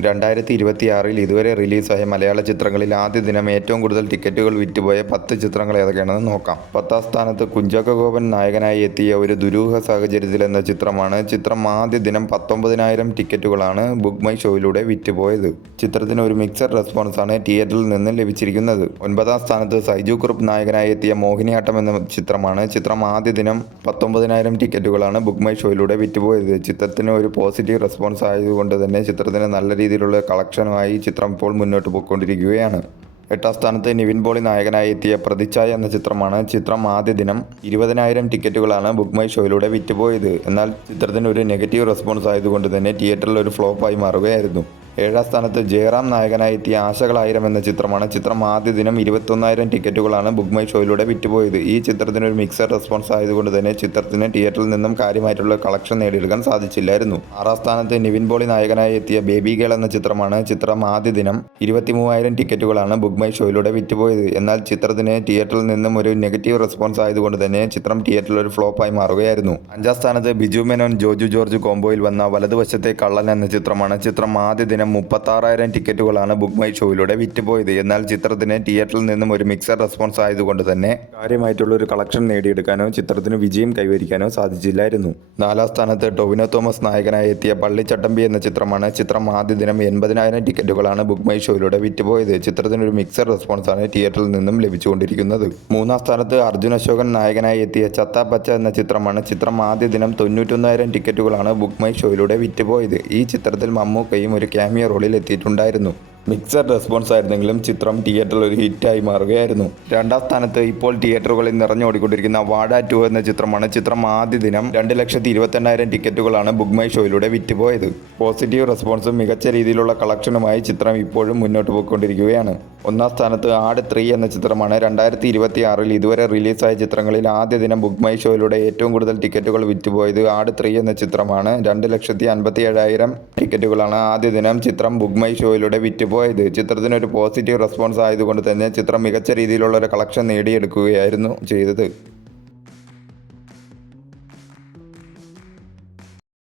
2026 ഇതുവരെ റിലീസായ മലയാള ചിത്രങ്ങളിൽ ആദ്യ ദിനം ഏറ്റവും കൂടുതൽ ടിക്കറ്റുകൾ വിറ്റുപോയ 10 ചിത്രങ്ങൾ ഏതൊക്കെയാണെന്ന് നോക്കാം. 10ാം സ്ഥാനത്ത് കുഞ്ചാക്കോ ബോബൻ നായകനായി എത്തിയ ഒരു ദുരൂഹ സാഹചര്യത്തിൽ എന്ന ചിത്രമാണ്. ചിത്രം ആദ്യ ദിനം 19,000 ടിക്കറ്റുകളാണ് ബുക്ക് മൈ ഷോയിലൂടെ വിറ്റുപോയത്. ചിത്രത്തിന് ഒരു മിക്സഡ് റെസ്പോൺസാണ് തിയേറ്ററിൽ നിന്ന് ലഭിച്ചിരിക്കുന്നത്. 9ാം സ്ഥാനത്ത് സൈജു കുറുപ്പ് നായകനായി എത്തിയ മോഹിനിയാട്ടം എന്ന ചിത്രമാണ്. ചിത്രം ആദ്യ ദിനം 19,000 ടിക്കറ്റുകളാണ് ബുക്ക് മൈ ഷോയിലൂടെ വിറ്റുപോയത്. ചിത്രത്തിന് ഒരു പോസിറ്റീവ് റെസ്പോൺസ് ആയതുകൊണ്ട് തന്നെ ചിത്രത്തിന് നല്ല രീതിയിലുള്ള കളക്ഷനുമായി ചിത്രം ഇപ്പോൾ മുന്നോട്ട് പോയിക്കൊണ്ടിരിക്കുകയാണ്. 8ാം സ്ഥാനത്ത് നിവിൻ പോളി നായകനായി എത്തിയ പ്രതിച്ഛായ എന്ന ചിത്രമാണ്. ചിത്രം ആദ്യ ദിനം 20,000 ടിക്കറ്റുകളാണ് ബുക്ക് മൈ ഷോയിലൂടെ വിറ്റുപോയത്. എന്നാൽ ചിത്രത്തിന് ഒരു നെഗറ്റീവ് റെസ്പോൺസ് ആയതുകൊണ്ട് തന്നെ തിയേറ്ററിൽ ഒരു ഫ്ലോപ്പായി മാറുകയായിരുന്നു. 7ാം സ്ഥാനത്ത് ജയറാം നായകനായി എത്തിയ ആശകളായിരം എന്ന ചിത്രമാണ്. ചിത്രം ആദ്യ ദിനം 21,000 ടിക്കറ്റുകളാണ് ബുക്ക് മൈ ഷോയിലൂടെ വിറ്റുപോയത്. ഈ ചിത്രത്തിന് ഒരു മിക്സഡ് റെസ്പോൺസ് ആയതുകൊണ്ട് തന്നെ ചിത്രത്തിന് തിയേറ്ററിൽ നിന്നും കാര്യമായിട്ടുള്ള കളക്ഷൻ നേടിയെടുക്കാൻ സാധിച്ചില്ലായിരുന്നു. 6ാം സ്ഥാനത്ത് നിവിൻ പോളി നായകനായി എത്തിയ ബേബി ഗേൾ എന്ന ചിത്രമാണ്. ചിത്രം ആദ്യ ദിനം 23,000 ടിക്കറ്റുകളാണ് ബുക്ക് മൈ ഷോയിലൂടെ വിറ്റുപോയത്. എന്നാൽ ചിത്രത്തിന് തിയേറ്ററിൽ നിന്നും ഒരു നെഗറ്റീവ് റെസ്പോൺസ് ആയതുകൊണ്ട് തന്നെ ചിത്രം തിയേറ്ററിൽ ഒരു ഫ്ലോപ്പായി മാറുകയായിരുന്നു. 5ാം സ്ഥാനത്ത് ബിജു മേനോൻ ജോജു ജോർജ് കോംബോയിൽ വന്ന വലതുവശത്തെ കള്ളൻ എന്ന ചിത്രമാണ്. ചിത്രം ആദ്യ ദിനം 36,000 ടിക്കറ്റുകളാണ് ബുക്ക് മൈ ഷോയിലൂടെ വിറ്റുപോയത്. എന്നാൽ ചിത്രത്തിന് തിയേറ്ററിൽ നിന്നും ഒരു മിക്സഡ് റെസ്പോൺസ് ആയതുകൊണ്ട് തന്നെ കാര്യമായിട്ടുള്ള ഒരു കളക്ഷൻ നേടിയെടുക്കാനോ ചിത്രത്തിന് വിജയം കൈവരിക്കാനോ സാധിച്ചില്ലായിരുന്നു. 4ാം സ്ഥാനത്ത് ടൊവിനോ തോമസ് നായകനായി എത്തിയ പള്ളിച്ചട്ടമ്പി എന്ന ചിത്രമാണ്. ചിത്രം ആദ്യ ദിനം 80,000 ടിക്കറ്റുകളാണ് ബുക്ക് മൈ ഷോയിലൂടെ വിറ്റുപോയത്. ചിത്രത്തിന് ഒരു മിക്സഡ് റെസ്പോൺസാണ് തിയേറ്ററിൽ നിന്നും ലഭിച്ചുകൊണ്ടിരിക്കുന്നത്. 3ാം സ്ഥാനത്ത് അർജുൻ അശോകൻ നായകനായി എത്തിയ ചത്ത പച്ച എന്ന ചിത്രമാണ്. ചിത്രം ആദ്യ ദിനം 91,000 ടിക്കറ്റുകളാണ് ബുക്ക് മൈ ഷോയിലൂടെ വിറ്റുപോയത്. ഈ ചിത്രത്തിൽ മമ്മൂക്കയും ഒരു ക്യാമിയോ റോളിൽ എത്തിയിട്ടുണ്ടായിരുന്നു. മിക്സഡ് റെസ്പോൺസ് ആയിരുന്നെങ്കിലും ചിത്രം തിയേറ്ററിൽ ഒരു ഹിറ്റായി മാറുകയായിരുന്നു. 2ാം സ്ഥാനത്ത് ഇപ്പോൾ തിയേറ്ററുകളിൽ നിറഞ്ഞോടിക്കൊണ്ടിരിക്കുന്ന വാഴ 2 എന്ന ചിത്രമാണ്. ചിത്രം ആദ്യ ദിനം 2,82,000 ടിക്കറ്റുകളാണ് ബുക്ക് മൈ ഷോയിലൂടെ വിറ്റുപോയത്. പോസിറ്റീവ് റെസ്പോൺസും മികച്ച രീതിയിലുള്ള കളക്ഷനുമായി ചിത്രം ഇപ്പോഴും മുന്നോട്ട് പോയിക്കൊണ്ടിരിക്കുകയാണ്. 1ാം സ്ഥാനത്ത് ആട് 3 എന്ന ചിത്രമാണ്. 2026 ഇതുവരെ റിലീസായ ചിത്രങ്ങളിൽ ആദ്യ ദിനം ബുക്ക് മൈ ഷോയിലൂടെ ഏറ്റവും കൂടുതൽ ടിക്കറ്റുകൾ വിറ്റുപോയത് ആട് 3 എന്ന ചിത്രമാണ്. 2,57,000 ടിക്കറ്റുകളാണ് ആദ്യ ദിനം ചിത്രം ബുക്ക് മൈ ഷോയിലൂടെ വിറ്റുപോയത്. ചിത്രത്തിന് ഒരു പോസിറ്റീവ് റെസ്പോൺസ് ആയതുകൊണ്ട് തന്നെ ചിത്രം മികച്ച രീതിയിലുള്ള ഒരു കളക്ഷൻ നേടിയെടുക്കുകയായിരുന്നു ചെയ്തത്.